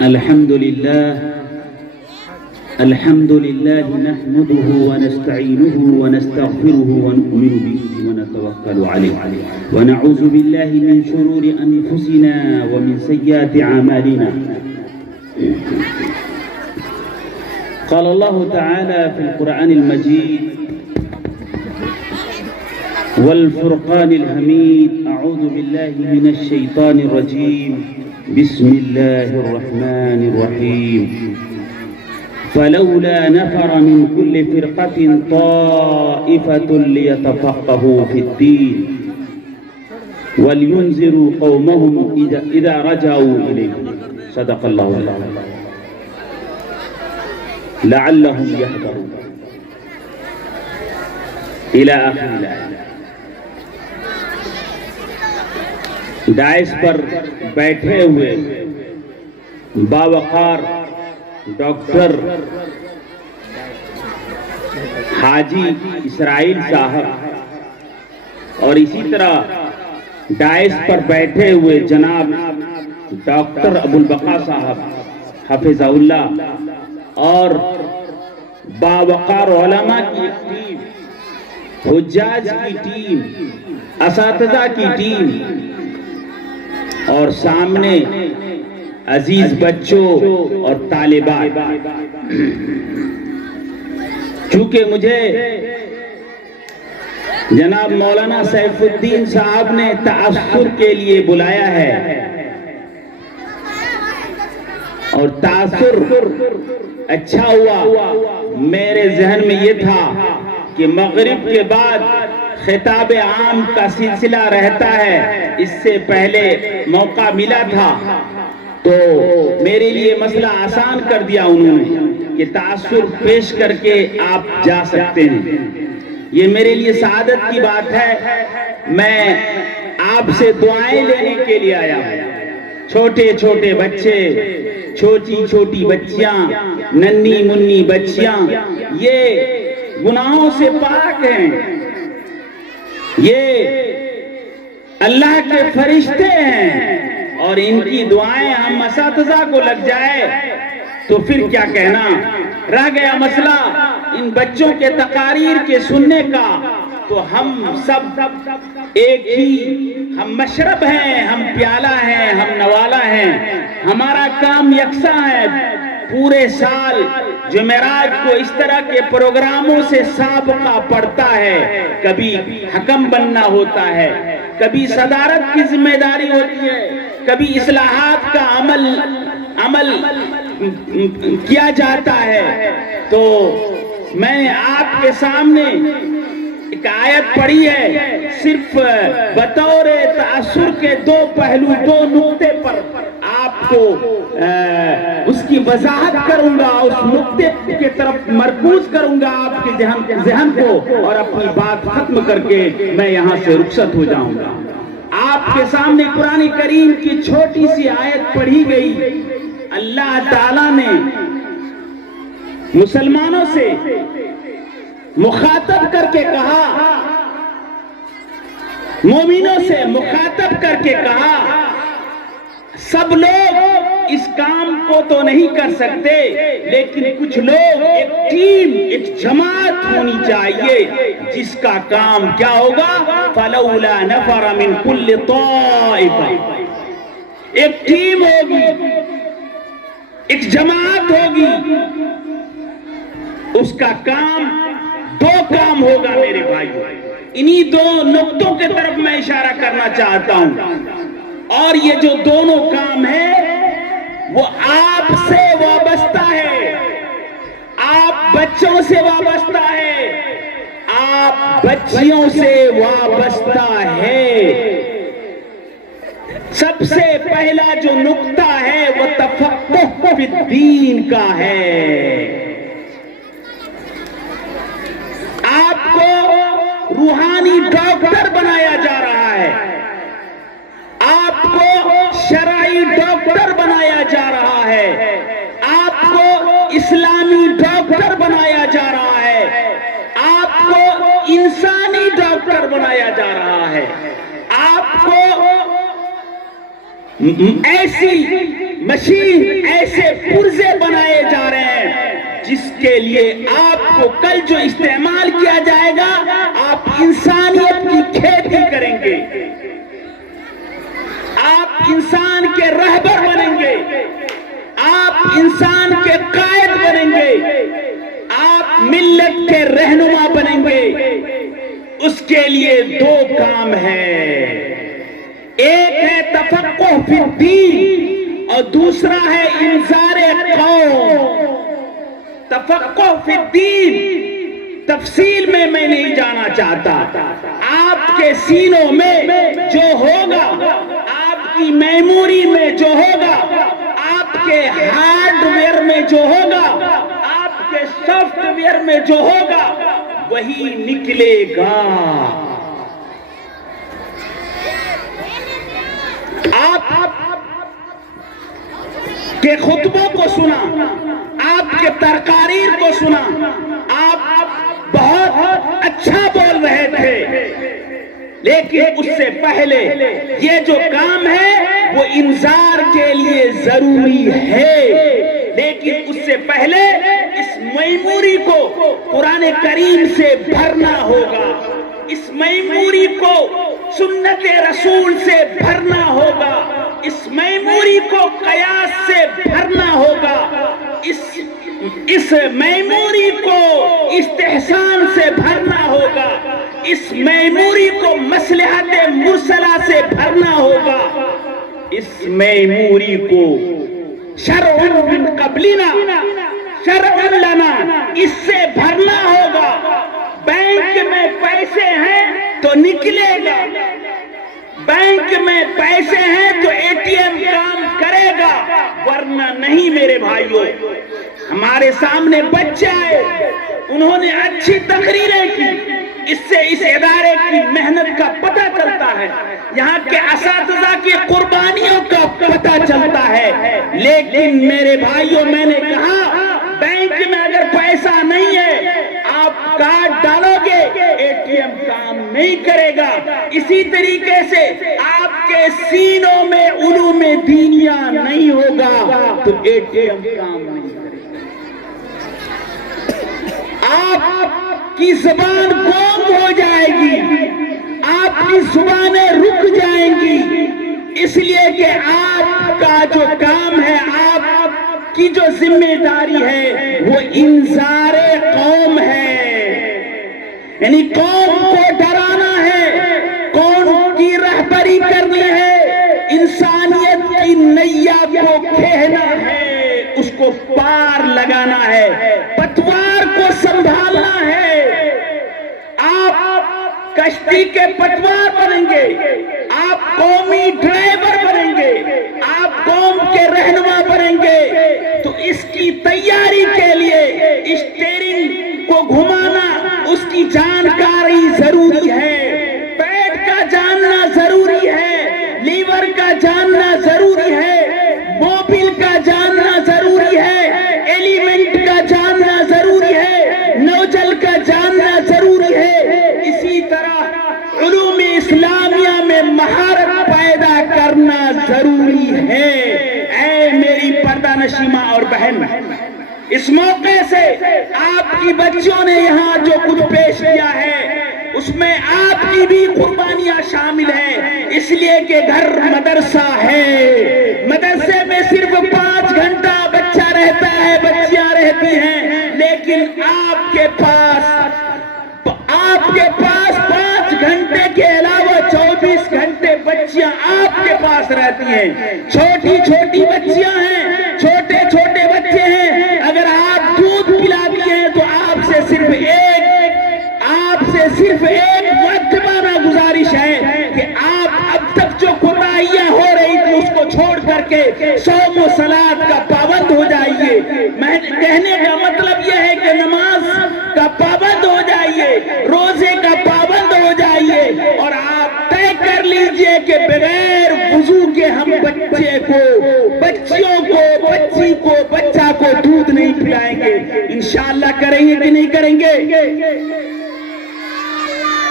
الحمد لله نحمده ونستعينه ونستغفره ونؤمن به ونتوكل عليه ونعوذ بالله من شرور أنفسنا ومن سيئات أعمالنا. قال الله تعالى في القرآن المجيد والفرقان الحميد: أعوذ بالله من الشيطان الرجيم، بسم الله الرحمن الرحيم. فلولا نفر من كل فرقة طائفة ليتفقهوا في الدين ولينذروا قومهم إذا رجعوا إليهم. صدق الله العظيم. لعلهم يحذرون إلى آخر الآية. دائس پر بیٹھے ہوئے باوقار ڈاکٹر حاجی اسرائیل صاحب اور اسی طرح دائس پر بیٹھے ہوئے جناب ڈاکٹر ابوالبقا صاحب حفظہ اللہ اور باوقار علماء کی ایک ٹیم، حجاج کی ٹیم، اساتذہ کی ٹیم اور سامنے عزیز بچوں اور طالبات. چونکہ مجھے جناب مولانا سیف الدین صاحب نے تأثر کے لیے بلایا ہے اور تأثر اچھا ہوا. میرے ذہن میں یہ تھا کہ مغرب کے بعد خطاب عام کا سلسلہ رہتا ہے، اس سے پہلے موقع ملا تھا تو میرے لیے مسئلہ آسان کر دیا انہوں نے کہ تأثر پیش کر کے آپ جا سکتے ہیں. یہ میرے لیے سعادت کی بات ہے. میں آپ سے دعائیں لینے کے لیے آیا ہوں. چھوٹے چھوٹے بچے، چھوٹی چھوٹی بچیاں، ننھی منی بچیاں، یہ گناہوں سے پاک ہیں، یہ اللہ کے فرشتے ہیں اور ان کی دعائیں ہم اساتذہ کو لگ جائے تو پھر کیا کہنا. رہ گیا مسئلہ ان بچوں کے تقاریر کے سننے کا. تو ہم سب ایک ہی، ہم مشرب ہیں، ہم پیالہ ہیں، ہم نوالہ ہیں. ہمارا کام یکساں ہے. پورے سال جمعرات کو اس طرح کے پروگراموں سے سابقہ پڑتا ہے. کبھی حکم بننا ہوتا ہے، کبھی صدارت کی ذمہ داری ہوتی ہے، کبھی اصلاحات کا عمل کیا جاتا ہے. تو میں آپ کے سامنے ایک آیت پڑھی ہے، صرف بطور تأثر کے دو پہلو، دو نقطے پر آپ کو اس کی وضاحت کروں گا، اس نقطے کی طرف مرکوز کروں گا آپ کے ذہن کو، اور اپنی بات ختم کر کے میں یہاں سے رخصت ہو جاؤں گا. آپ کے سامنے قرآن کریم کی چھوٹی سی آیت پڑھی گئی. اللہ تعالیٰ نے مسلمانوں سے مخاطب کر کے کہا، مومنوں سے مخاطب کر کے کہا، سب لوگ اس کام کو تو نہیں کر سکتے، لیکن کچھ لوگ، ایک ٹیم، ایک جماعت ہونی چاہیے جس کا کام کیا ہوگا؟ فَلَوْلَا نَفَرَ مِن كُلِّ طَائِفَةٍ. ایک ٹیم ہوگی، ایک جماعت ہوگی. اس کا کام، دو کام ہوگا میرے بھائیو. انہی دو نقطوں کے طرف میں اشارہ کرنا چاہتا ہوں. اور یہ جو دونوں کام ہیں وہ آپ سے وابستہ ہے، آپ بچوں سے وابستہ ہے، آپ بچیوں سے وابستہ ہے. سب سے پہلا جو نقطہ ہے وہ تفقہ فی الدین کا ہے. آپ کو روحانی ڈاکٹر بنایا جا رہا ہے، آپ کو شرعی ڈاکٹر بنایا جا رہا ہے، آپ کو اسلامی ڈاکٹر بنایا جا رہا ہے، آپ کو انسانی ڈاکٹر بنایا جا رہا ہے. آپ کو ایسی مشین ایسے پرزے بنائے جا رہے ہیں جس کے لیے آپ کو کل جو استعمال کیا جائے گا آپ انسانیت کی کھیتی کریں گے، آپ انسان کے رہبر بنیں گے، آپ انسان کے قائد بنیں گے، آپ ملت کے رہنما بنیں گے۔ اس کے لیے دو کام ہے، ایک ہے تفقہ فی الدین اور دوسرا ہے انذار قوم۔ تفقہ فی الدین تفصیل میں نہیں جانا چاہتا، آپ کے سینوں میں جو ہوگا، آپ کی میموری میں جو ہوگا، آپ کے ہارڈ ویئر میں جو ہوگا، آپ کے سافٹ ویئر میں جو ہوگا وہی نکلے گا۔ آپ کے خطبوں کو سنا، آپ کے تقاریر کو سنا، آپ بہت اچھا بول رہے تھے، لیکن اس سے پہلے یہ جو کام ہے وہ انذار کے لیے ضروری ہے، لیکن اس سے پہلے اس میموری کو قرآن کریم سے بھرنا ہوگا، اس میموری کو سنت رسول سے بھرنا ہوگا، اس میموری کو قیاس سے بھرنا ہوگا، اس میموری کو استحسان سے بھرنا ہوگا، اس میموری کو مصلحت مرسلہ سے بھرنا ہوگا، اس میموری کو شرع من قبلنا شرع لنا اس سے بھرنا ہوگا۔ بینک میں پیسے ہیں تو نکلے گا، بینک میں پیسے ہیں تو اے ٹی ایم کام کرے گا، ورنہ نہیں۔ میرے بھائیوں، ہمارے سامنے بچے آئے، انہوں نے اچھی تقریریں کی، اس سے اس ادارے کی محنت کا پتہ چلتا ہے، یہاں کے اساتذہ کی قربانیوں کا پتہ چلتا ہے، لیکن میرے بھائیوں میں نے کہا بینک میں اگر پیسہ نہیں ہے آپ کارڈ ڈالو گے اے ٹی ایم کام نہیں کرے گا۔ اسی طریقے سے آپ کے سینوں میں علوم دینیا نہیں ہوگا تو اے ٹی ایم کام نہیں کرے گا۔ آپ کی زبان گم ہو جائے گی، آپ کی زبانیں رک جائیں گی، اس لیے کہ آپ کا جو کام ہے، آپ کی جو ذمہ داری ہے وہ انذار قوم ہے، یعنی قوم کو ڈرانا ہے، قوم کی رہبری کرنی ہے، انسانیت کی نیا کو کھینا ہے، اس کو پار لگانا ہے، پتوار کو سنبھالنا ہے۔ آپ کشتی کے پتوار بنیں گے، آپ قومی ڈرائیور بنیں گے، آپ قوم کے رہنما بنیں گے، تو اس کی تیاری کے لیے اسٹیئرنگ کو گھمانا، اس کی جانکاری ضروری ہے، پیٹ کا جاننا ضروری ہے، لیور کا جاننا ضروری ہے، موبل کا جاننا ضروری ہے، ایلیمنٹ کا جاننا ضروری ہے، نوجل کا جاننا ضروری ہے۔ اسی طرح علوم اسلامیہ میں مہارت پیدا کرنا ضروری ہے۔ اے میری پردہ نشی ماں اور بہن، اس موقع سے آپ کی بچیوں نے یہاں جو کچھ پیش کیا ہے اس میں آپ کی بھی قربانیاں شامل ہیں، اس لیے کہ گھر مدرسہ ہے، مدرسے میں صرف 5 گھنٹہ بچہ رہتا ہے، بچیاں رہتی ہیں، لیکن آپ کے پاس 5 گھنٹے کے علاوہ 24 گھنٹے بچیاں آپ کے پاس رہتی ہیں، چھوٹی چھوٹی بچیاں ہیں، چھوٹے چھوٹے بچے ہیں، اگر آپ دودھ پلاتی ہیں تو آپ سے صرف ایک مؤدبانہ گزارش ہے کہ آپ اب تک جو کوتاہیاں ہو رہی تھی اس کو چھوڑ کر کے صوم و صلاۃ کا پابند ہو جائیے۔ کہنے کا مطلب یہ ہے کہ نماز کا پابند ہو جائیے، روزے کا پابند ہو جائیے، اور آپ طے کر لیجئے کہ بغیر وضو کے ہم بچے کو، بچیوں کو، بچی کو، بچہ کو دودھ نہیں پلائیں گے۔ انشاءاللہ کریں گے کہ نہیں کریں گے؟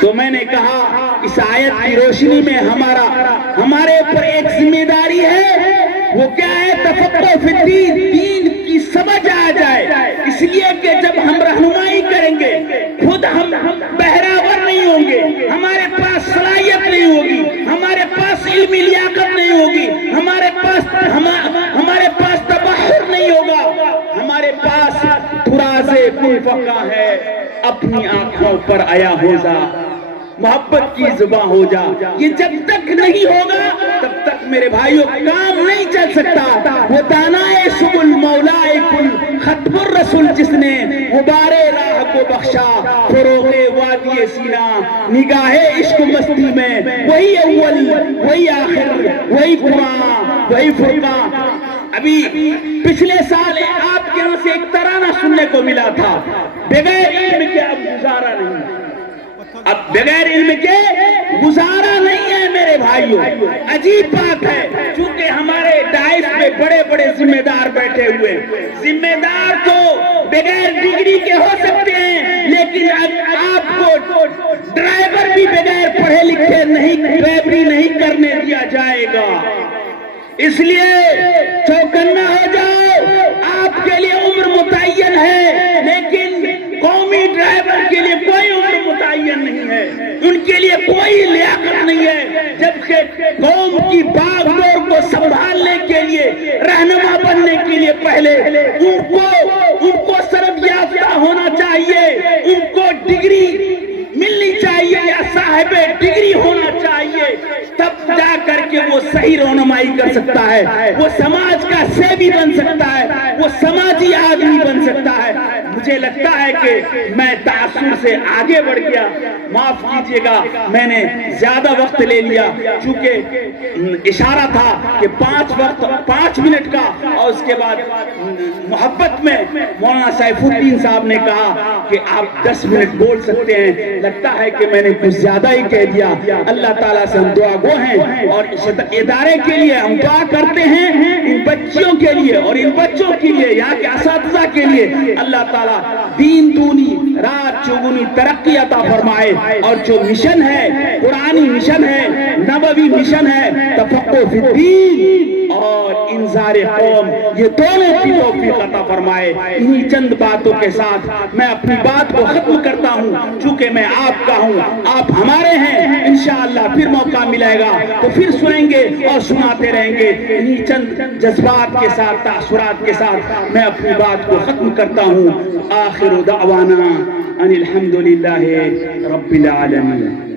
تو میں نے کہا اس آیت کی روشنی میں ہمارے اوپر ایک ذمہ داری ہے وہ کیا ہے؟ تفقہ فی الدین، دین کی سمجھ آ جائے، اس لیے کہ جب ہم رہنمائی کریں گے خود ہم بہراور نہیں ہوں گے، ہمارے پاس صلاحیت نہیں ہوگی، ہمارے پاس علمی لیاقت نہیں ہوگی، ہمارے پاس تبحر نہیں ہوگا، ہمارے پاس فراز کل فقہ ہے، اپنی آنکھوں پر آیا ہو جا، محبت کی زباں ہو جا، یہ جب تک نہیں ہوگا تب تک میرے بھائیوں کام نہیں چل سکتا۔ وہ دانائے سبل مولائے کل ختم الرسول جس نے غبار راہ کو بخشا، فروغ وادی سینہ نگاہ عشق مستی میں، وہی اول وہی آخر وہی قرآن وہی فرقان۔ ابھی پچھلے سال آپ کے یہاں سے ایک ترانہ سننے کو ملا تھا، بغیر علم کے اب گزارا نہیں، اب بغیر علم کے گزارا نہیں ہے میرے بھائیوں۔ عجیب بات ہے، چونکہ ہمارے دائش میں بڑے بڑے ذمہ دار بیٹھے ہوئے، ذمہ دار تو بغیر ڈگری کے ہو سکتے ہیں، لیکن آپ کو ڈرائیور بھی بغیر پڑھے لکھے ڈرائیوری نہیں کرنے دیا جائے گا۔ اس لیے چوکنا ہو جاؤ، آپ کے لیے عمر متعین ہے، لیکن قومی ڈرائیور کے لیے کوئی عمر متعین نہیں ہے، ان کے لیے کوئی لیاقت نہیں ہے، جبکہ قوم کی باغ ڈور کو سنبھالنے کے لیے، رہنما بننے کے لیے پہلے ان کو سرد یافتہ ہونا چاہیے، ان کو ڈگری ملنی چاہیے یا صاحب ڈگری ہونا چاہیے، تب جا کر کے وہ صحیح رہنمائی کر سکتا ہے، وہ سماج کا سیبی بن سکتا ہے، وہ سماجی آدمی بن سکتا ہے۔ مجھے لگتا ہے کہ میں تعصب سے آگے بڑھ گیا، معاف کیجئے گا، میں نے زیادہ وقت لے لیا، چونکہ اشارہ تھا کہ 5 منٹ کا، اور اس کے بعد محبت میں مولانا سیف الدین صاحب نے کہا کہ آپ 10 منٹ بول سکتے ہیں، لگتا ہے کہ میں نے کچھ زیادہ ہی کہہ دیا۔ اللہ تعالیٰ سے ہم دعا گو ہیں، اور اس ادارے کے لیے ہم دعا کرتے ہیں، ان بچیوں کے لیے اور ان بچوں کے لیے، یہاں کے اساتذہ کے لیے اللہ تعالیٰ دین دونی رات چوگنی ترقی عطا فرمائے، اور جو مشن ہے، قرآنی مشن ہے، نبوی مشن ہے، تفقہ فی الدین اور انذار قوم، یہ دونوں کی توفیق عطا فرمائے۔ انہی چند باتوں کے ساتھ میں اپنی بات کو ختم کرتا ہوں، چونکہ میں آپ کا ہوں، آپ ہمارے ہیں، انشاءاللہ پھر موقع ملے گا تو پھر سنیں گے اور سناتے رہیں گے۔ انہی چند جذبات کے ساتھ، تاثرات کے ساتھ میں اپنی بات کو ختم کرتا ہوں۔ آخر دعوانا ان الحمدللہ رب العالمین۔